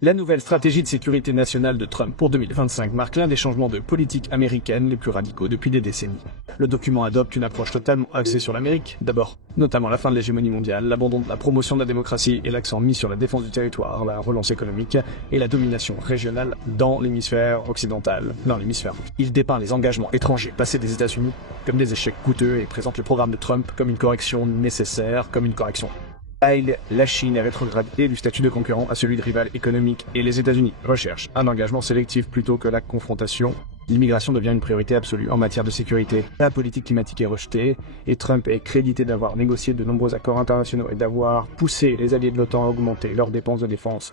La nouvelle stratégie de sécurité nationale de Trump pour 2025 marque l'un des changements de politique américaine les plus radicaux depuis des décennies. Le document adopte une approche totalement axée sur l'Amérique, d'abord, notamment la fin de l'hégémonie mondiale, l'abandon de la promotion de la démocratie et l'accent mis sur la défense du territoire, la relance économique et la domination régionale dans l'hémisphère occidental. Il dépeint les engagements étrangers passés des États-Unis comme des échecs coûteux et présente le programme de Trump comme une correction nécessaire, comme une correction. La Chine est rétrogradée du statut de concurrent à celui de rival économique et les États-Unis recherchent un engagement sélectif plutôt que la confrontation. L'immigration devient une priorité absolue en matière de sécurité. La politique climatique est rejetée et Trump est crédité d'avoir négocié de nombreux accords internationaux et d'avoir poussé les alliés de l'OTAN à augmenter leurs dépenses de défense.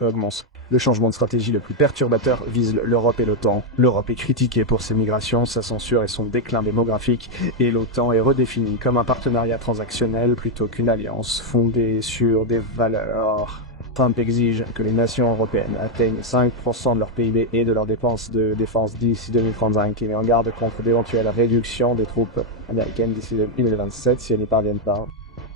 Le changement de stratégie le plus perturbateur vise l'Europe et l'OTAN. L'Europe est critiquée pour ses migrations, sa censure et son déclin démographique, et l'OTAN est redéfinie comme un partenariat transactionnel plutôt qu'une alliance fondée sur des valeurs. Trump exige que les nations européennes atteignent 5% de leur PIB et de leurs dépenses de défense d'ici 2035 et met en garde contre d'éventuelles réductions des troupes américaines d'ici 2027 si elles n'y parviennent pas.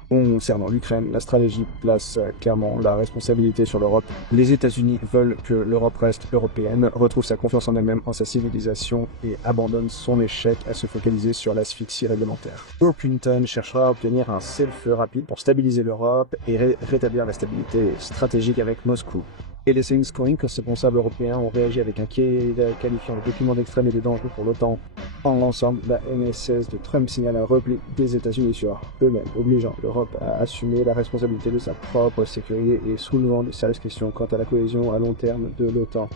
Concernant l'Ukraine, la stratégie place clairement la responsabilité sur l'Europe. Les États-Unis veulent que l'Europe reste européenne, retrouve sa confiance en elle-même, en sa civilisation et abandonne son échec à se focaliser sur l'asphyxie réglementaire. Washington cherchera à obtenir un cessez-le-feu rapide pour stabiliser l'Europe et rétablir la stabilité stratégique avec Moscou. Et les Sainscoring, responsables européens, ont réagi avec un qualifiant le document d'extrême et de dangereux pour l'OTAN. En l'ensemble, la MSS de Trump signale un repli des États-Unis sur eux-mêmes, obligeant l'Europe à assumer la responsabilité de sa propre sécurité et soulevant de sérieuses questions quant à la cohésion à long terme de l'OTAN.